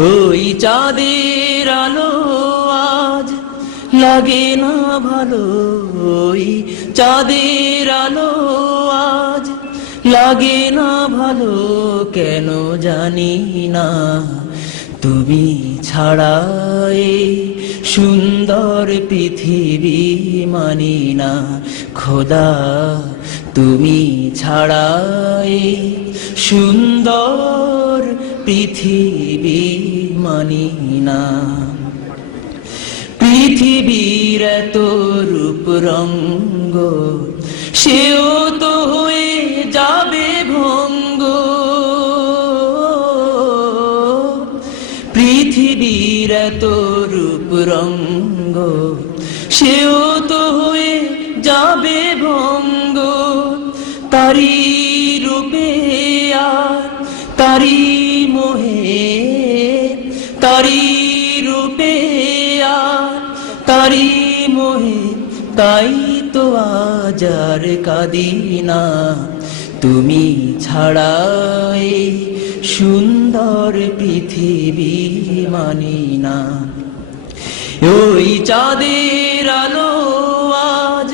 ওই চাঁদের আলো আজ লাগে না ভালো, ওই চাঁদের আলো আজ লাগে না ভালো, কেন জানি না। তুমি ছাড়া এই সুন্দর পৃথিবী মানি না খোদা, তুমি ছাড়া এই সুন্দর পৃথিবী মানি না। পৃথিবীর এত রূপ রঙ্গ, সেও তো হয়ে যাবে ভঙ্গ। পৃথিবীর এত রূপ রঙ্গ, সেও তো হয়ে যাবে ভঙ্গ। তারি রূপে আর তারি মোহে, তারি রূপে আর তারি মোহে, তাই তো আজ আর কাঁদি না। তুমি ছাড়া এই সুন্দর পৃথিবী মানি না। ওই চাঁদের আলো আজ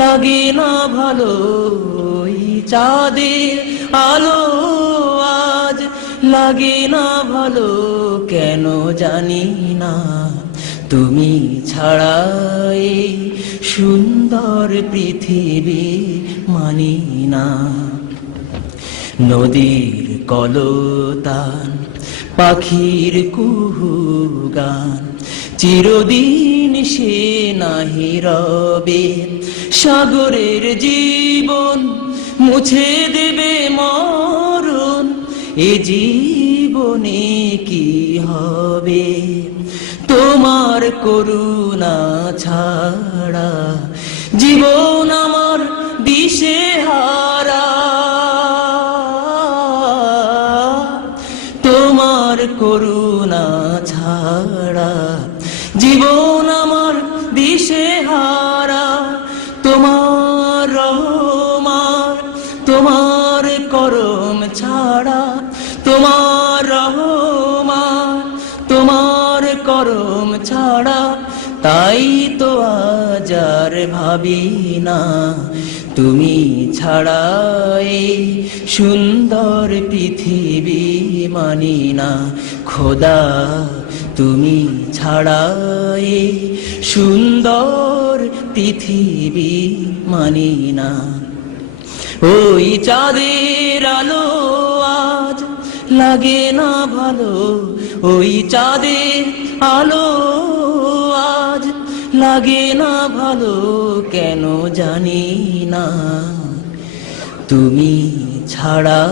লাগে না ভালো, ওই চাঁদের আলো আজ লাগে না ভালো, কেন জানি না। তুমি ছাড়া এই সুন্দর পৃথিবী মানি না। নদীর কলতান, পাখির কুহু গান, চিরদিন সে নাহি রবে। সাগরের জীবন মুছে দেবে মরণ, এ জীবনে কি হবে। তোমার করুণা ছাড়া জীবন আমার দিশেহারা, তোমার করুণা ছাড়া জীবন আমার দিশেহারা। তোমার রহমান, তোমার করম ছাড়া, তোমার রহমান, তোমার করম ছাড়া, তাই তো আজ আর ভাবি না। তুমি ছাড়া এই সুন্দর পৃথিবী মানি না খোদা, তুমি ছাড়া এই সুন্দর পৃথিবী মানি না। ওই চাঁদের আলো আজ লাগে না ভালো, ওই চাঁদের আলো আজ লাগে না ভালো, কেন জানি না। তুমি ছাড়া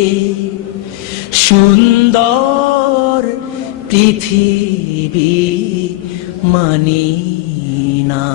এই সুন্দর পৃথিবী মানি না।